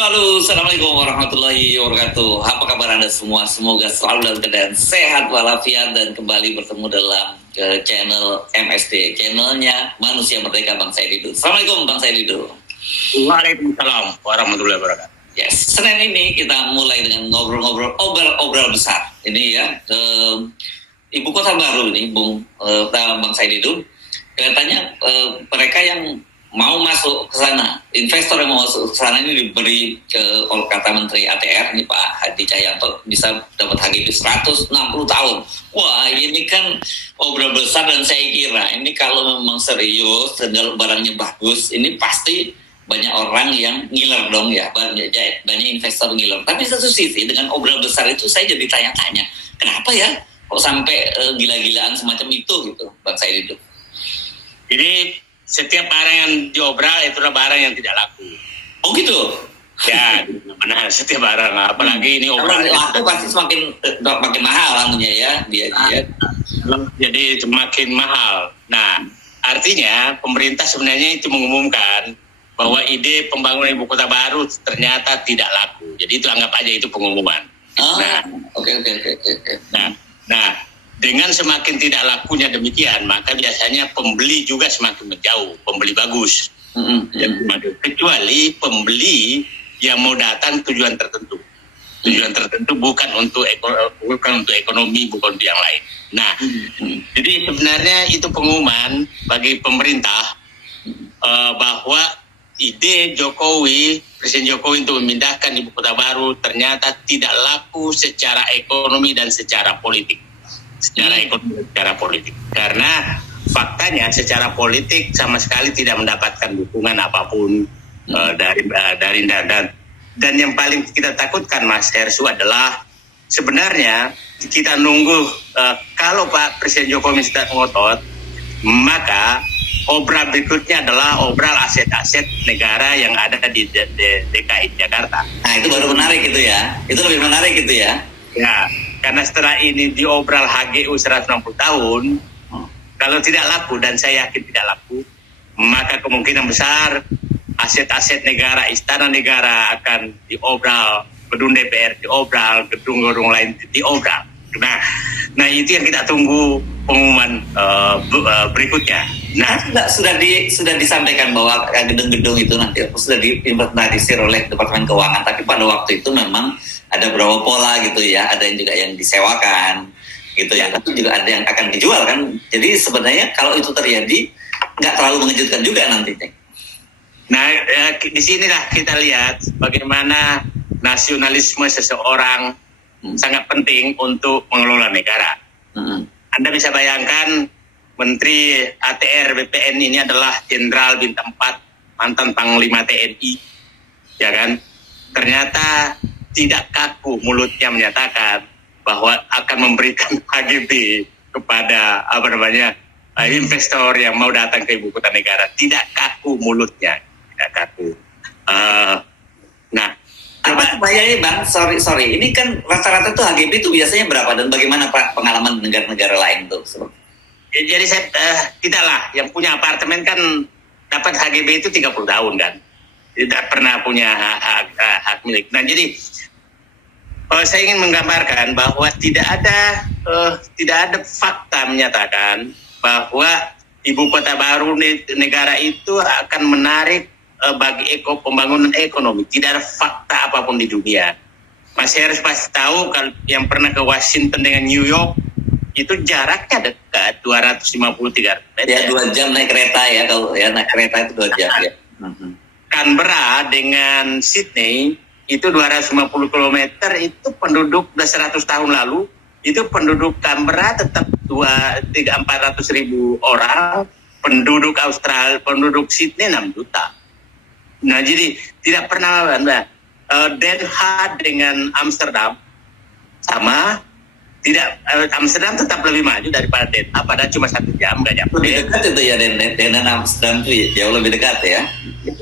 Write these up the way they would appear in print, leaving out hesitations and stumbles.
Halo, assalamualaikum warahmatullahi wabarakatuh. Apa kabar Anda semua? Semoga selalu dalam keadaan sehat walafiat dan kembali bertemu dalam channel MSD, channelnya Manusia Merdeka Bang Said Didu. Assalamualaikum Bang Said Didu. Waalaikumsalam warahmatullahi wabarakatuh. Yes, Senin ini kita mulai dengan ngobrol-ngobrol obral besar. Ini ya, ibu kota baru ini, Bang Said Didu. Kelihatannya mereka yang mau masuk ke sana, investor yang mau masuk ke sana ini diberi oleh kata Menteri ATR ini Pak Hadi Cahyanto bisa dapat HGB 160 tahun. Wah, ini kan obral besar dan saya kira ini kalau memang serius dan kalau barangnya bagus, ini pasti banyak orang yang ngiler dong ya, banyak investor ngiler. Tapi satu sisi dengan obral besar itu saya jadi tanya-tanya, kenapa ya kok sampai gila-gilaan semacam itu gitu, Bang Said itu? Jadi setiap barang yang diobral itulah barang yang tidak laku. Oh gitu? Ya, mana setiap barang, apalagi ini obral. Kalau laku pasti makin mahal anunya ya, dia. Jadi semakin mahal. Nah, artinya pemerintah sebenarnya itu mengumumkan bahwa ide pembangunan ibu kota baru ternyata tidak laku. Jadi itu anggap aja itu pengumuman. Oke. Nah, dengan semakin tidak lakunya demikian, maka biasanya pembeli juga semakin menjauh, pembeli bagus. Kecuali pembeli yang mau datang tujuan tertentu. Tujuan tertentu bukan untuk ekonomi, bukan untuk yang lain. Nah, jadi sebenarnya itu pengumuman bagi pemerintah bahwa ide Jokowi, Presiden Jokowi untuk memindahkan ibu kota baru ternyata tidak laku secara ekonomi dan secara politik. Secara ekonomi dan secara politik. Karena faktanya secara politik sama sekali tidak mendapatkan dukungan apapun dari dan yang paling kita takutkan Mas Hersu adalah sebenarnya kita nunggu kalau Pak Presiden Jokowi sudah ngotot, maka obral berikutnya adalah obral aset-aset negara yang ada di DKI Jakarta. Nah, itu baru menarik itu ya. Itu lebih menarik itu ya. Ya, karena setelah ini diobral HGU 160 tahun, kalau tidak laku, dan saya yakin tidak laku, maka kemungkinan besar aset-aset negara, istana negara akan diobral, gedung DPR diobral, gedung-gedung lain diobral. Nah itu yang kita tunggu pengumuman berikutnya. Nah, sudah disampaikan bahwa gedung-gedung itu nanti sudah diinventarisir oleh Departemen Keuangan, tapi pada waktu itu memang ada beberapa pola gitu ya, ada yang juga yang disewakan gitu ya, tapi juga ada yang akan dijual kan. Jadi sebenarnya kalau itu terjadi nggak terlalu mengejutkan juga nantinya. Nah, di sinilah kita lihat bagaimana nasionalisme seseorang sangat penting untuk mengelola negara. Anda bisa bayangkan Menteri ATR BPN ini adalah Jenderal Bintang 4, mantan Panglima TNI, ya kan? Ternyata tidak kaku mulutnya menyatakan bahwa akan memberikan HGB kepada investor yang mau datang ke ibu kota negara. Tidak kaku mulutnya, tidak kaku. Nah, apa bayarnya Bang? Sorry. Ini kan rata-rata tuh HGB itu biasanya berapa dan bagaimana Pak pengalaman negara-negara lain tuh? Jadi saya tidaklah yang punya apartemen kan dapat HGB itu 30 tahun kan. Tidak pernah punya hak milik. Nah, jadi saya ingin menggambarkan bahwa tidak ada fakta menyatakan bahwa ibu kota baru negara itu akan menarik bagi pembangunan ekonomi. Tidak ada fakta apapun di dunia. Mas Heru pasti tahu kalau yang pernah ke Washington dengan New York itu jaraknya dekat 250-300 meter. Ya 2 jam naik kereta ya, kalau ya naik kereta itu 2 jam ya. Canberra dengan Sydney itu 250 km, itu penduduk 100 tahun lalu, itu penduduk Canberra tetap 400 ribu orang, penduduk Australia, penduduk Sydney 6 juta. Nah, jadi tidak pernah Den Haag dengan Amsterdam sama, tidak, Amsterdam tetap lebih maju daripada Den Haag, padahal cuma 1 jam nggak jauh. Lebih dekat itu ya Den dan Amsterdam itu jauh lebih dekat ya.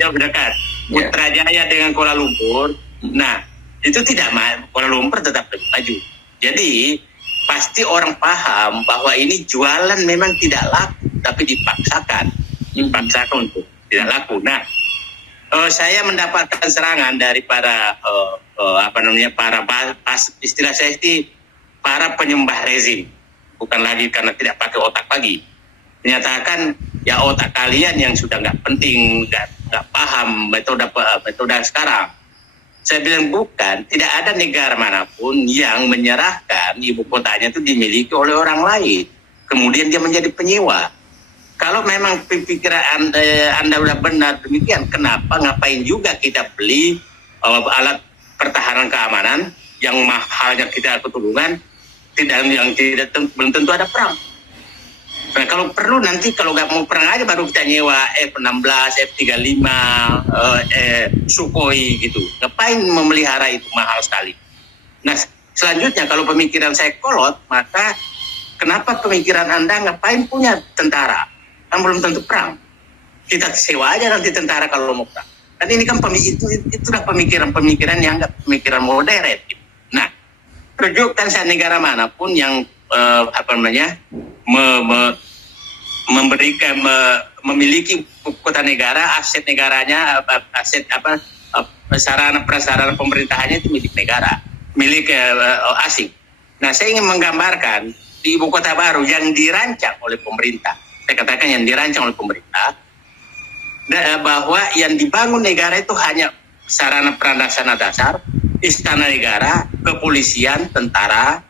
Jauh lebih dekat. Putrajaya dengan Kuala Lumpur. Nah, itu tidak Kuala Lumpur tetap lebih maju. Jadi pasti orang paham bahwa ini jualan memang tidak laku, tapi dipaksakan untuk tidak laku. Nah, Saya mendapatkan serangan dari para istilah saya itu para penyembah rezim, bukan lagi karena tidak pakai otak lagi. Menyatakan ya otak kalian yang sudah nggak penting, nggak paham metode sekarang. Saya bilang bukan, tidak ada negara manapun yang menyerahkan ibu kotanya itu dimiliki oleh orang lain, kemudian dia menjadi penyewa. Kalau memang pikiran Anda udah benar demikian, ngapain juga kita beli alat pertahanan keamanan yang mahalnya kita ketulungan, belum tentu ada perang. Nah, kalau perlu nanti kalau nggak mau perang aja baru kita nyewa F-16, F-35, Sukhoi gitu. Ngapain memelihara itu mahal sekali. Nah, selanjutnya kalau pemikiran saya kolot, maka kenapa pemikiran Anda ngapain punya tentara? Kan belum tentu perang. Kita sewa aja nanti tentara kalau mau perang. Kan ini kan itulah pemikiran yang nggak pemikiran modern. Nah, tunjukkan saya negara manapun yang memiliki kota negara, aset negaranya, sarana prasarana pemerintahannya itu milik negara, milik asing. Nah, saya ingin menggambarkan di ibu kota baru yang dirancang oleh pemerintah. Saya katakan yang dirancang oleh pemerintah, bahwa yang dibangun negara itu hanya sarana prasarana dasar, istana negara, kepolisian, tentara,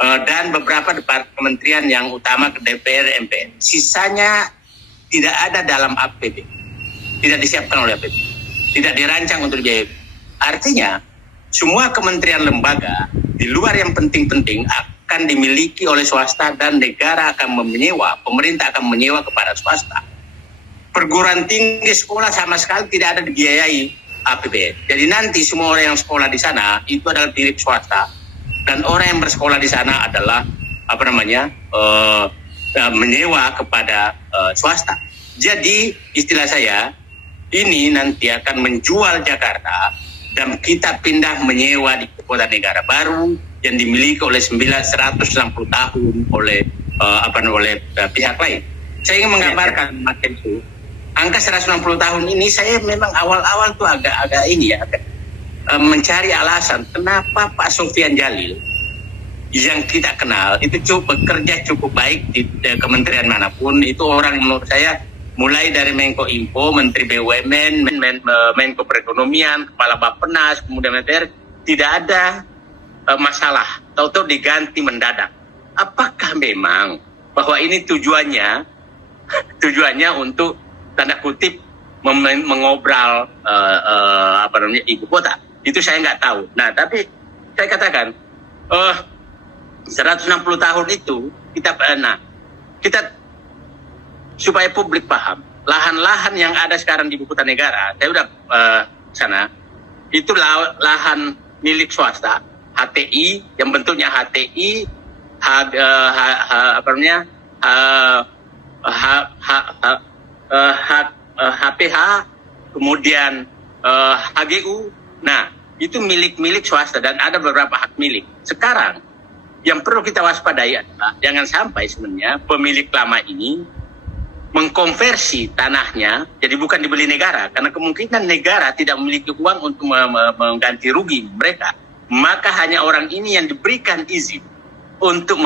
dan beberapa kementerian yang utama ke DPR, MPR. Sisanya tidak ada dalam APB, tidak disiapkan oleh APB, tidak dirancang untuk biaya. Artinya semua kementerian lembaga di luar yang penting-penting akan dimiliki oleh swasta dan negara akan menyewa, pemerintah akan menyewa kepada swasta. Perguruan tinggi sekolah sama sekali tidak ada dibiayai APBN. Jadi nanti semua orang yang sekolah di sana itu adalah milik swasta dan orang yang bersekolah di sana adalah menyewa kepada swasta. Jadi istilah saya ini nanti akan menjual Jakarta dan kita pindah menyewa di kota negara baru yang dimiliki oleh 160 tahun oleh pihak lain. Saya ingin menggambarkan Mas Kensu, angka 160 tahun ini saya memang awal-awal tuh agak mencari alasan kenapa Pak Sofian Jalil yang kita kenal itu bekerja cukup baik di kementerian manapun. Itu orang menurut saya mulai dari Menko Info, Menteri BUMN, Menko Perekonomian, Kepala Bappenas, kemudian MPR, tidak ada masalah, tahu-tahu diganti mendadak. Apakah memang bahwa ini tujuannya untuk tanda kutip mengobral ibu kota? Itu saya nggak tahu. Nah, tapi saya katakan 160 tahun itu kita supaya publik paham, lahan-lahan yang ada sekarang di ibu kota negara, saya udah sana, itu lahan milik swasta, HTI, yang bentuknya HTI, HPH, kemudian HGU. Nah, itu milik swasta dan ada beberapa hak milik. Sekarang yang perlu kita waspadai adalah jangan sampai sebenarnya pemilik lama ini mengkonversi tanahnya, jadi bukan dibeli negara, karena kemungkinan negara tidak memiliki uang untuk mengganti rugi mereka. Maka hanya orang ini yang diberikan izin untuk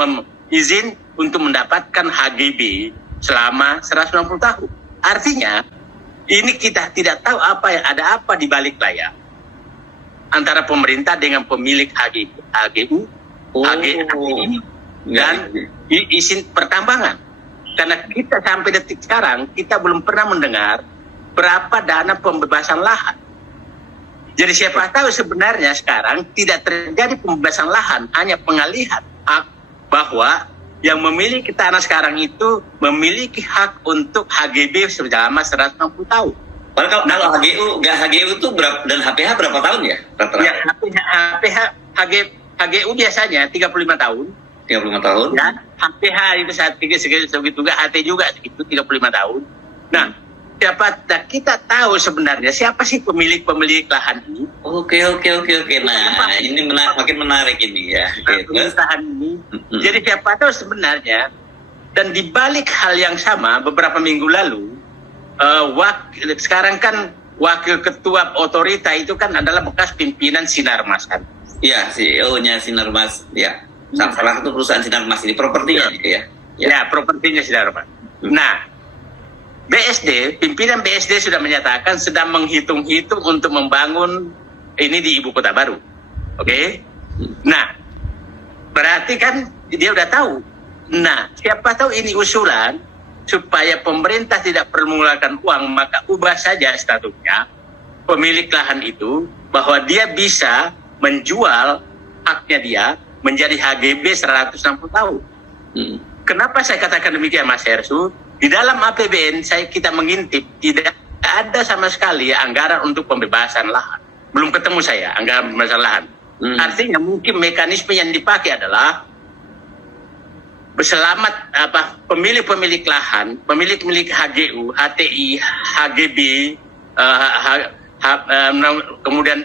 mendapatkan HGB selama 160 tahun. Artinya, ini kita tidak tahu ada apa di balik layar antara pemerintah dengan pemilik HGU, HGI, dan izin pertambangan. Karena kita sampai detik sekarang, kita belum pernah mendengar berapa dana pembebasan lahan. Jadi siapa tahu sebenarnya sekarang tidak terjadi pembebasan lahan, hanya pengalihan hak, bahwa yang memiliki tanah sekarang itu memiliki hak untuk HGB selama 160 tahun. Kalau HGU itu berapa dan HPH berapa tahun ya? Ya, HGU biasanya 35 tahun. 35 tahun. Ya, HPH itu segitu juga, HT juga segitu 35 tahun. Nah, kita tahu sebenarnya siapa sih pemilik lahan ini? Oke. Nah, ini makin menarik ini ya. Lahan ini. Jadi siapa tahu sebenarnya, dan di balik hal yang sama beberapa minggu lalu, sekarang kan wakil ketua otorita itu kan adalah bekas pimpinan Sinarmas kan. Iya, CEO-nya Sinarmas, ya. Salah satu perusahaan Sinarmas ini propertinya gitu ya. Ya, propertinya Sinarmas. Nah, pimpinan BSD sudah menyatakan sedang menghitung-hitung untuk membangun ini di ibu kota baru. Oke? Nah, berarti kan dia udah tahu. Nah, siapa tahu ini usulan supaya pemerintah tidak perlu mengeluarkan uang, maka ubah saja statusnya pemilik lahan itu bahwa dia bisa menjual haknya dia menjadi HGB 160 tahun. Kenapa saya katakan demikian, Mas Hersu? Di dalam APBN kita mengintip tidak ada sama sekali anggaran untuk pembebasan lahan. Belum ketemu saya anggaran pembebasan lahan. Artinya mungkin mekanisme yang dipakai adalah berselamat pemilik lahan, pemilik HGU, HTI, HGB, kemudian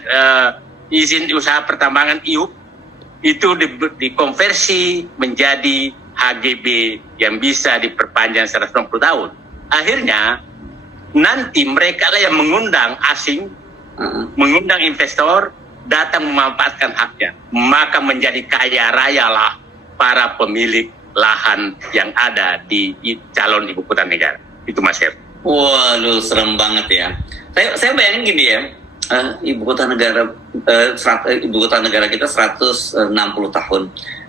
izin usaha pertambangan IUP itu dikonversi menjadi HGB yang bisa diperpanjang 160 tahun. Akhirnya nanti mereka lah yang mengundang asing, mengundang investor datang memanfaatkan haknya, maka menjadi kaya raya lah para pemilik lahan yang ada di calon ibu kota negara. Itu Mas Her. Waduh, serem banget ya. Saya bayangin gini ya, ibu kota negara kita 160 tahun.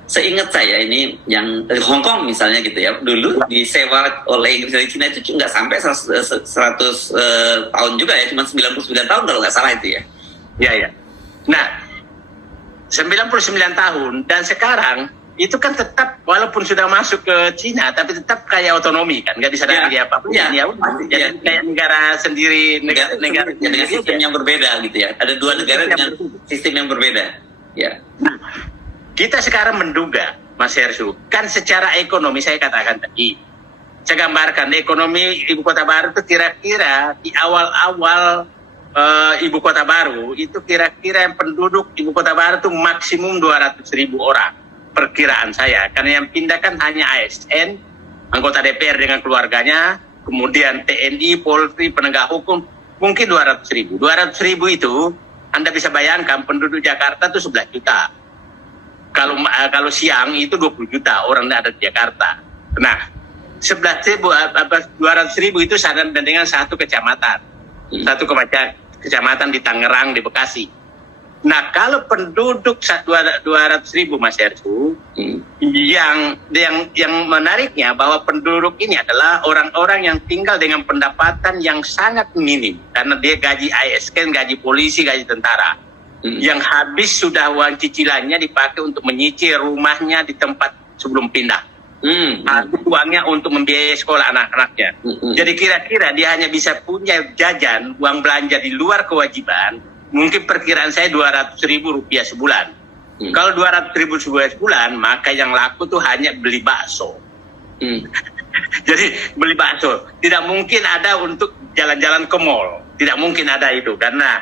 Seingat saya ini yang Hong Kong misalnya gitu ya, dulu disewa oleh Inggris dari Cina itu nggak sampai 100 tahun juga ya, cuma 99 tahun kalau nggak salah itu ya. Ya. Nah, 99 tahun dan sekarang itu kan tetap walaupun sudah masuk ke Cina tapi tetap kayak otonomi kan, nggak disadari apapun. Jadi kayak negara sendiri, negara dengan sistem yang berbeda gitu ya. Ada dua negara dengan sistem yang berbeda. Ya. Nah, kita sekarang menduga, Mas Hersu, kan secara ekonomi saya katakan tadi, saya gambarkan ekonomi ibu kota baru itu kira-kira di awal-awal ibu kota baru itu kira-kira yang penduduk ibu kota baru itu maksimum 200.000 orang. Perkiraan saya, karena yang pindah kan hanya ASN, anggota DPR dengan keluarganya, kemudian TNI, Polri, penegak hukum, mungkin 200.000. 200.000 itu, Anda bisa bayangkan penduduk Jakarta itu 11 juta. Kalau siang itu 20 juta orang yang ada di Jakarta. Nah, 200.000 itu sama dengan satu kecamatan. Satu kecamatan di Tangerang, di Bekasi. Nah, kalau penduduk 200.000 Mas Hersu, yang menariknya bahwa penduduk ini adalah orang-orang yang tinggal dengan pendapatan yang sangat minim karena dia gaji ASN, gaji polisi, gaji tentara, yang habis sudah uang cicilannya dipakai untuk menyicil rumahnya di tempat sebelum pindah. Habis uangnya untuk membiayai sekolah anak-anaknya. Jadi kira-kira dia hanya bisa punya jajan, uang belanja di luar kewajiban. Mungkin perkiraan saya 200.000 rupiah sebulan. Kalau 200.000 sebulan, maka yang laku tuh hanya beli bakso. Jadi beli bakso. Tidak mungkin ada untuk jalan-jalan ke mall. Tidak mungkin ada itu. Karena,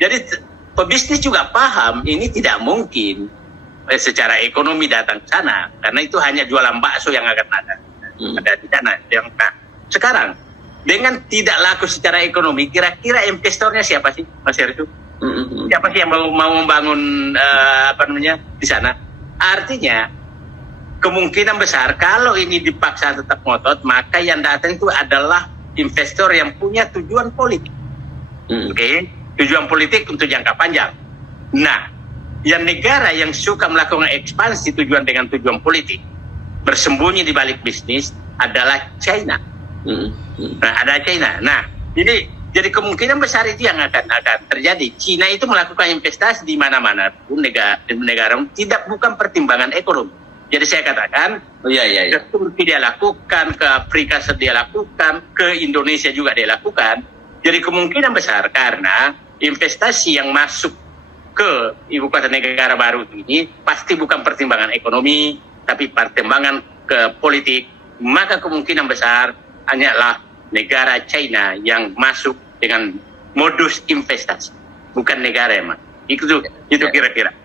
jadi pebisnis juga paham ini tidak mungkin secara ekonomi datang ke sana. Karena itu hanya jualan bakso yang akan ada. Ada di sana. Nah, sekarang, dengan tidak laku secara ekonomi, kira-kira investornya siapa sih, Mas Hersu? Siapa sih yang mau membangun di sana? Artinya kemungkinan besar kalau ini dipaksa tetap ngotot, maka yang datang itu adalah investor yang punya tujuan politik, tujuan politik untuk jangka panjang. Nah, yang negara yang suka melakukan ekspansi dengan tujuan politik, bersembunyi di balik bisnis adalah China. Nah, ada China. Nah, jadi kemungkinan besar itu yang akan terjadi. China itu melakukan investasi di mana-mana pun negara bukan pertimbangan ekonomi. Jadi saya katakan, ke Turki dia lakukan, ke Afrika dia lakukan, ke Indonesia juga dia lakukan. Jadi kemungkinan besar karena investasi yang masuk ke ibu kota negara baru ini pasti bukan pertimbangan ekonomi, tapi pertimbangan ke politik. Maka kemungkinan besar hanyalah negara China yang masuk dengan modus investasi, bukan negara emang. Itu kira-kira.